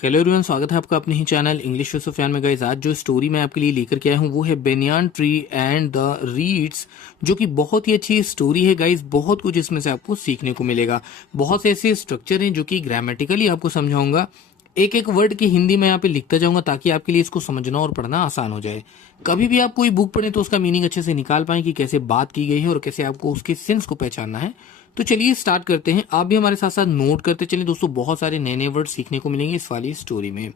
Hello everyone, स्वागत है आपका अपने ही चैनल इंग्लिश विद सुफियान में। गाइस, आज जो स्टोरी मैं आपके लिए लेकर के आया हूँ वो है बेनियान ट्री एंड द रीड्स, जो कि बहुत ही अच्छी स्टोरी है। गाइस, बहुत कुछ इसमें से आपको सीखने को मिलेगा। बहुत से ऐसे स्ट्रक्चर हैं जो कि ग्रामेटिकली आपको समझाऊंगा। एक एक वर्ड की हिंदी में यहाँ पे लिखता जाऊंगा ताकि आपके लिए इसको समझना और पढ़ना आसान हो जाए। कभी भी आप कोई बुक पढ़ें तो उसका मीनिंग अच्छे से निकाल पाएं कि कैसे बात की गई है और कैसे आपको उसके सेंस को पहचानना है। तो चलिए स्टार्ट करते हैं। आप भी हमारे साथ साथ नोट करते चलिए दोस्तों, बहुत सारे नए नए वर्ड सीखने को मिलेंगे इस वाली स्टोरी में।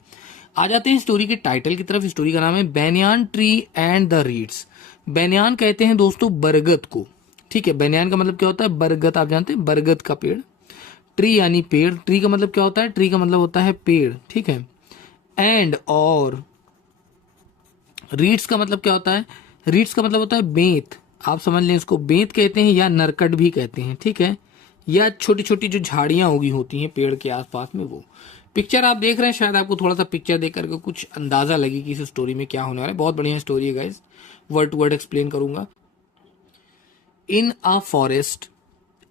आ जाते हैं स्टोरी के टाइटल की तरफ। स्टोरी का नाम है बेनियान ट्री एंड द रीड्स। बेनियान कहते हैं दोस्तों बरगद को। ठीक है, बेनियान का मतलब क्या होता है? बरगद। आप जानते हैं बरगद का पेड़। ट्री यानी पेड़। ट्री का मतलब क्या होता है? ट्री का मतलब होता है पेड़। ठीक है। एंड और रीड्स का मतलब क्या होता है? रीड्स का मतलब होता है बेंत। आप समझ लें, इसको बेंत कहते हैं या नरकट भी कहते हैं। ठीक है, या छोटी छोटी जो झाड़ियां उगी होती हैं पेड़ के आसपास में, वो पिक्चर आप देख रहे हैं। शायद आपको थोड़ा सा पिक्चर देख करके कुछ अंदाजा लगे कि इस स्टोरी में क्या होने वाला है। बहुत बढ़िया स्टोरी है guys, word to word explain करूंगा। In a forest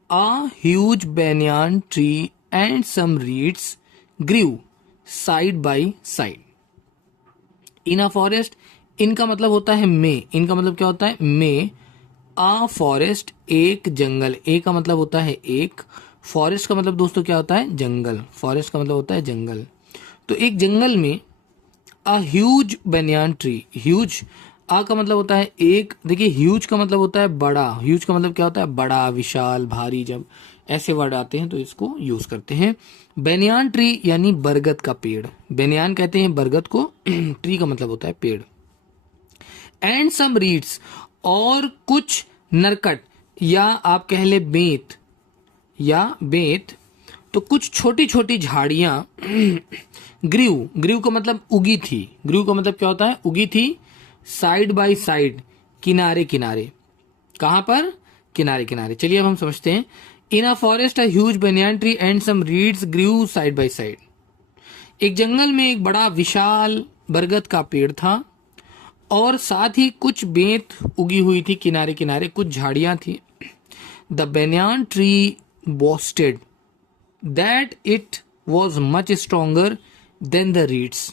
a huge banyan tree and some reeds grew side by side. In a forest, इनका मतलब होता है में। इनका मतलब क्या होता है? में। अ फॉरेस्ट, एक जंगल। ए का मतलब होता है एक। फॉरेस्ट का मतलब दोस्तों क्या होता है? जंगल। फॉरेस्ट का मतलब होता है जंगल। तो एक जंगल में a huge banyan tree. Huge, आ का मतलब होता है एक। देखिए, ह्यूज का मतलब होता है बड़ा। ह्यूज का मतलब क्या होता है? बड़ा, विशाल, भारी। जब ऐसे वर्ड आते हैं तो इसको यूज करते हैं। बेनियान ट्री यानी बरगद का पेड़। बेनियान कहते हैं बरगद को। ट्री का मतलब होता है पेड़। एंड सम रीड्स, और कुछ नरकट, या आप कह ले बेंत या बेंत। तो कुछ छोटी छोटी झाड़ियां ग्रीव। ग्रीव का मतलब उगी थी। ग्रीव का मतलब क्या होता है? उगी थी। साइड बाय साइड, किनारे किनारे। कहां पर? किनारे किनारे। चलिए अब हम समझते हैं। In a forest a huge banyan tree and some reeds grew side by side. एक जंगल में एक बड़ा विशाल बरगद का पेड़ था और साथ ही कुछ बेंत उगी हुई थी किनारे किनारे, कुछ झाड़ियां थी। The banyan tree boasted that it was much stronger than the reeds.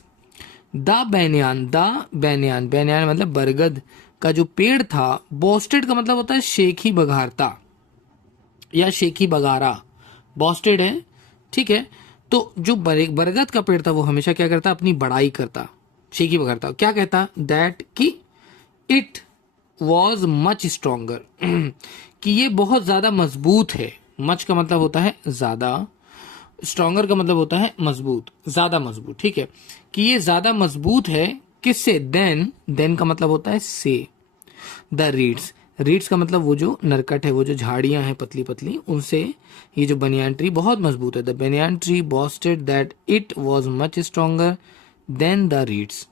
The banyan मतलब बरगद का जो पेड़ था। बोस्टेड का मतलब होता है शेखी बघारता या शेखी बघारा। बोस्टेड है। ठीक है। तो जो बरगद का पेड़ था वो हमेशा क्या करता? अपनी बड़ाई करता, शेखी बघारता। क्या कहता? दैट कि इट वॉज मच स्ट्रोंगर, कि ये बहुत ज्यादा मजबूत है। मच का मतलब होता है ज्यादा, स्ट्रॉन्गर का मतलब होता है मजबूत, ज्यादा मजबूत। ठीक है, कि ये ज्यादा मजबूत है। किससे? देन का मतलब होता है से। द रीड्स, रीड्स का मतलब वो जो नरकट है, वो जो झाड़ियां हैं पतली पतली, उनसे ये जो बनियान ट्री बहुत मजबूत है। The banyan tree boasted that it was much stronger then the reads.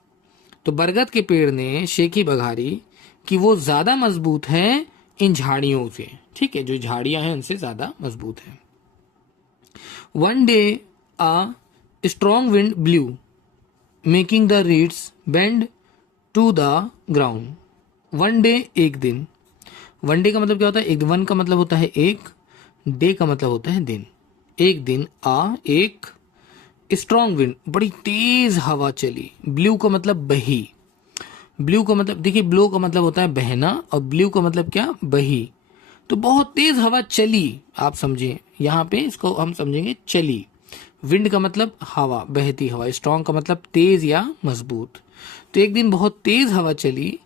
तो बरगद के पेड़ ने शेखी बघारी कि वो ज्यादा मजबूत है इन झाड़ियों से। ठीक है, जो झाड़ियां हैं उनसे ज्यादा मजबूत है। One day, a strong wind blew, making the reeds bend to the ground. One day, एक दिन। वन डे का मतलब क्या होता है? एक। वन का मतलब होता है एक, डे का मतलब होता है दिन। एक दिन एक स्ट्रॉन्ग विंड, बड़ी तेज हवा चली। ब्लू का मतलब बही। ब्लू का मतलब, देखिए, ब्लो का मतलब होता है बहना और ब्लू का मतलब क्या? बही। तो बहुत तेज हवा चली, आप समझे। यहां पे इसको हम समझेंगे चली। विंड का मतलब हवा, बहती हवा। स्ट्रॉन्ग का मतलब तेज या मजबूत। तो एक दिन बहुत तेज हवा चली।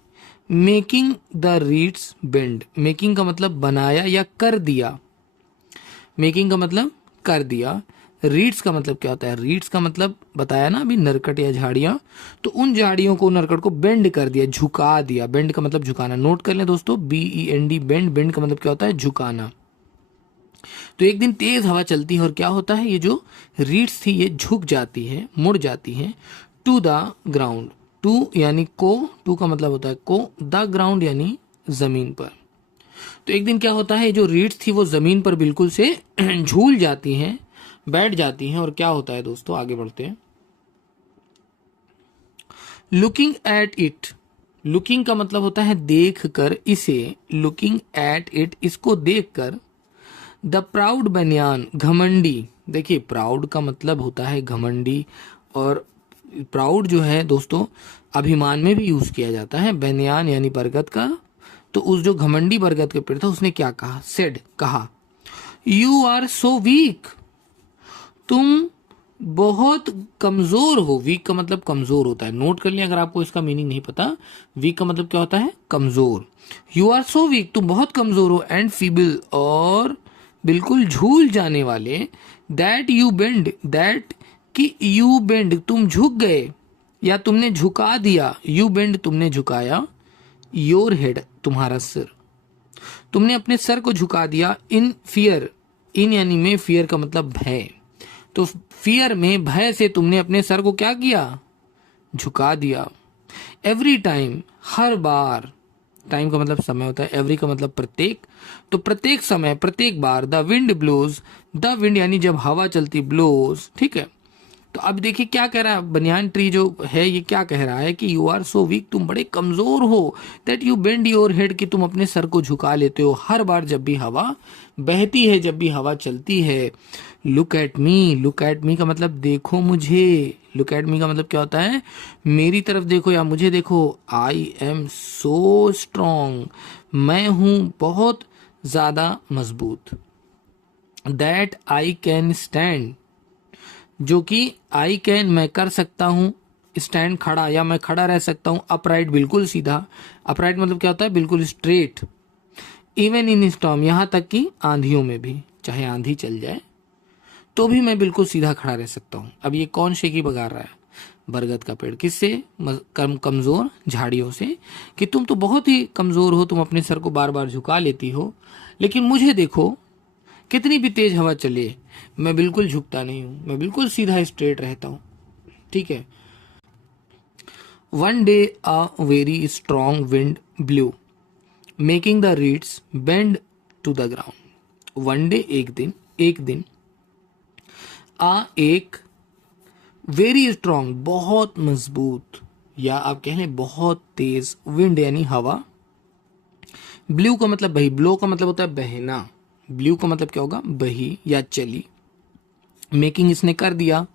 Making the reeds bend. Making का मतलब बनाया या कर दिया। मेकिंग का मतलब कर दिया। रीड्स का मतलब क्या होता है? रीड्स का मतलब बताया ना अभी, नरकट या झाड़ियां। तो उन झाड़ियों को, नरकट को बेंड कर दिया, झुका दिया। बेंड का मतलब झुकाना। नोट कर लें दोस्तों, BEND, बेंड। बेंड का मतलब क्या होता है? झुकाना। तो एक दिन तेज हवा चलती है और क्या होता है? ये जो रीड्स थी ये झुक जाती है, मुड़ जाती है। To the ground. टू यानी को, टू का मतलब होता है को। द ग्राउंड यानी जमीन पर। तो एक दिन क्या होता है? जो रीड्स थी वो जमीन पर बिल्कुल से झूल जाती हैं, बैठ जाती हैं। और क्या होता है दोस्तों? आगे बढ़ते हैं। Looking at it. लुकिंग का मतलब होता है देख कर इसे। लुकिंग एट इट, इसको देखकर। द प्राउड बनियान, घमंडी। देखिए, प्राउड का मतलब होता है घमंडी और प्राउड जो है दोस्तों अभिमान में भी यूज किया जाता है। बनियान यानी बरगद का, तो उस जो घमंडी बरगद के पेड़ था उसने क्या कहा, सेड कहा, यू आर सो वीक, तुम बहुत कमजोर हो। वीक का मतलब कमजोर होता है, नोट कर लिया अगर आपको इसका मीनिंग नहीं पता। वीक का मतलब क्या होता है, कमजोर। यू आर सो वीक, तुम बहुत कमजोर हो, एंड फीबल, और बिल्कुल झूल जाने वाले, दैट यू बेंड, दैट कि यू बेंड, तुम झुक गए या तुमने झुका दिया, यू बेंड तुमने झुकाया, योर हेड तुम्हारा सिर, तुमने अपने सर को झुका दिया, इन फियर, इन यानी में, फियर का मतलब भय, तो फियर में, भय से तुमने अपने सर को क्या किया, झुका दिया। एवरी टाइम, हर बार, टाइम का मतलब समय होता है, एवरी का मतलब प्रत्येक, तो प्रत्येक समय, प्रत्येक बार, the wind blows, the wind यानी जब हवा चलती, ब्लोज, ठीक है। तो अब देखिए क्या कह रहा है, बनियान ट्री जो है ये क्या कह रहा है कि यू आर सो वीक, तुम बड़े कमजोर हो, that you bend your head, कि तुम अपने सर को झुका लेते हो हर बार जब भी हवा बहती है, जब भी हवा चलती है। Look at me, look at me का मतलब देखो मुझे, लुक एट मी का मतलब क्या होता है, मेरी तरफ देखो या मुझे देखो। आई एम सो स्ट्रॉन्ग, मैं हूं बहुत ज्यादा मजबूत। दैट आई कैन स्टैंड, जो कि आई कैन मैं कर सकता हूं, स्टैंड खड़ा या मैं खड़ा रह सकता हूं, अपराइट बिल्कुल सीधा, अपराइट मतलब क्या होता है, बिल्कुल स्ट्रेट। इवन इन स्टॉर्म, यहां तक कि आंधियों में भी, चाहे आंधी चल जाए तो भी मैं बिल्कुल सीधा खड़ा रह सकता हूं। अब ये कौन शेकी बगा रहा है, बरगद का पेड़, किससे, कमजोर झाड़ियों से, कि तुम तो बहुत ही कमजोर हो, तुम अपने सर को बार बार झुका लेती हो, लेकिन मुझे देखो, कितनी भी तेज हवा चले मैं बिल्कुल झुकता नहीं हूं, मैं बिल्कुल सीधा स्ट्रेट रहता हूं, ठीक है। One day a very strong wind blew, making the reeds bend to the ground. One day एक दिन एक वेरी स्ट्रॉन्ग बहुत मजबूत, या आप कह लें बहुत तेज, विंड यानी हवा, ब्लू का मतलब बही, ब्लो का मतलब होता है बहना, ब्लू का मतलब क्या होगा, बही या चली। मेकिंग इसने कर दिया,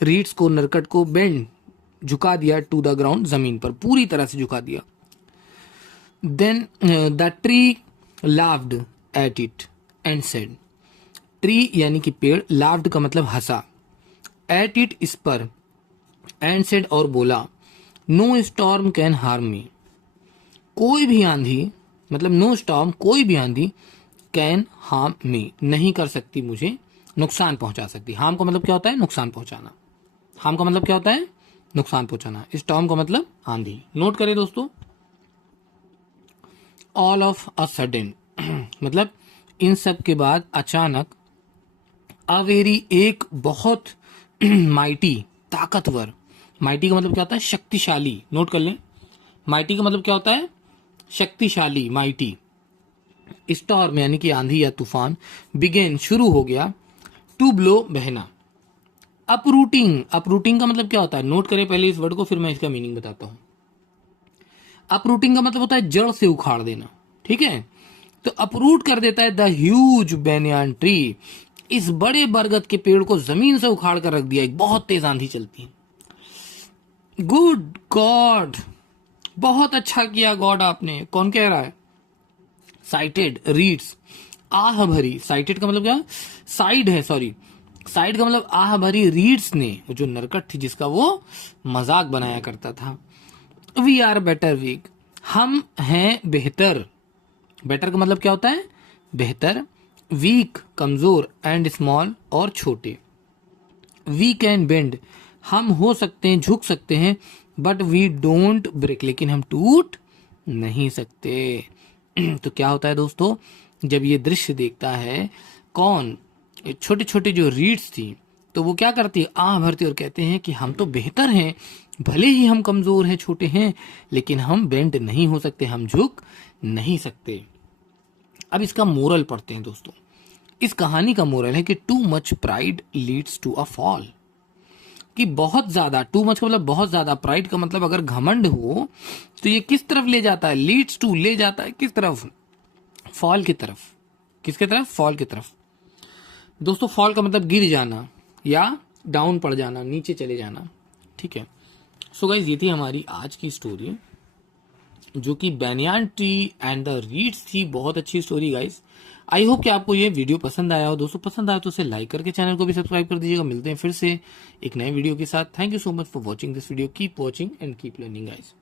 रीड्स को, नरकट को, बेंड झुका दिया, टू द ग्राउंड जमीन पर पूरी तरह से झुका दिया। Then the tree laughed at it and said, tree यानी कि पेड़, लाफ्ड का मतलब हंसा, एट इट इस पर, एंड सेड और बोला, नो स्टॉर्म कैन हार्म मी, कोई भी आंधी, मतलब नो स्टॉर्म कोई भी आंधी, कैन हार्म मी नहीं कर सकती, मुझे नुकसान पहुंचा सकती। हार्म का मतलब क्या होता है, नुकसान पहुंचाना, हार्म का मतलब क्या होता है, नुकसान पहुंचाना। स्टॉर्म का मतलब आंधी। नोट करें दोस्तों, ऑल ऑफ अ सडन मतलब इन सब के बाद अचानक, अवेरी एक बहुत, माइटी ताकतवर, माइटी का मतलब क्या होता है, शक्तिशाली। नोट कर लें, माइटी का मतलब क्या होता है, शक्तिशाली, माइटी। स्टॉर्म यानी कि आंधी या तूफान, बिगेन शुरू हो गया, टू ब्लो बहना। अपरूटिंग, अपरूटिंग का मतलब क्या होता है, नोट करें पहले इस वर्ड को, फिर मैं इसका मीनिंग बताता हूं। अपरूटिंग का मतलब होता है जड़ से उखाड़ देना, ठीक है। तो अपरूट कर देता है द ह्यूज बेनियान ट्री, इस बड़े बरगद के पेड़ को जमीन से उखाड़ कर रख दिया, एक बहुत तेज आंधी चलती है। गुड गॉड, बहुत अच्छा किया गॉड आपने, कौन कह रहा है, साइटेड रीड्स, आह भरी, साइटेड का मतलब क्या, साइड है, सॉरी, साइड का मतलब आह भरी, रीड्स ने, जो नरकट थी जिसका वो मजाक बनाया करता था। वी आर बेटर वीक, हम हैं बेहतर, बेटर का मतलब क्या होता है, बेहतर, वीक कमजोर, एंड स्मॉल और छोटे। वी कैन बेंड, हम हो सकते हैं, झुक सकते हैं, बट वी डोंट ब्रेक, लेकिन हम टूट नहीं सकते। तो क्या होता है दोस्तों, जब ये दृश्य देखता है कौन, छोटे छोटे जो रीड्स थी, तो वो क्या करती है, आह भरती और कहते हैं कि हम तो बेहतर हैं, भले ही हम कमजोर हैं, छोटे हैं, लेकिन हम बेंड नहीं हो सकते, हम झुक नहीं सकते। अब इसका मोरल पढ़ते हैं दोस्तों। इस कहानी का मोरल है कि too much pride leads to a fall, कि बहुत ज्यादा, टू मच का मतलब बहुत ज्यादा, प्राइड का मतलब अगर घमंड हो तो ये किस तरफ ले जाता है, लीड्स टू, ले जाता है किस तरफ, फॉल की तरफ। किसके तरफ, फॉल की तरफ। दोस्तों फॉल का मतलब गिर जाना या डाउन पड़ जाना, नीचे चले जाना, ठीक है। सो गाइज ये थी हमारी आज की स्टोरी, जो कि बैनियान ट्री एंड द रीड्स थी। बहुत अच्छी स्टोरी गाइज। आई होप कि आपको ये वीडियो पसंद आया हो। दोस्तों पसंद आया तो उसे लाइक करके चैनल को भी सब्सक्राइब कर दीजिएगा। मिलते हैं फिर से एक नए वीडियो के साथ। Thank you so much for watching this video. Keep watching and keep learning guys.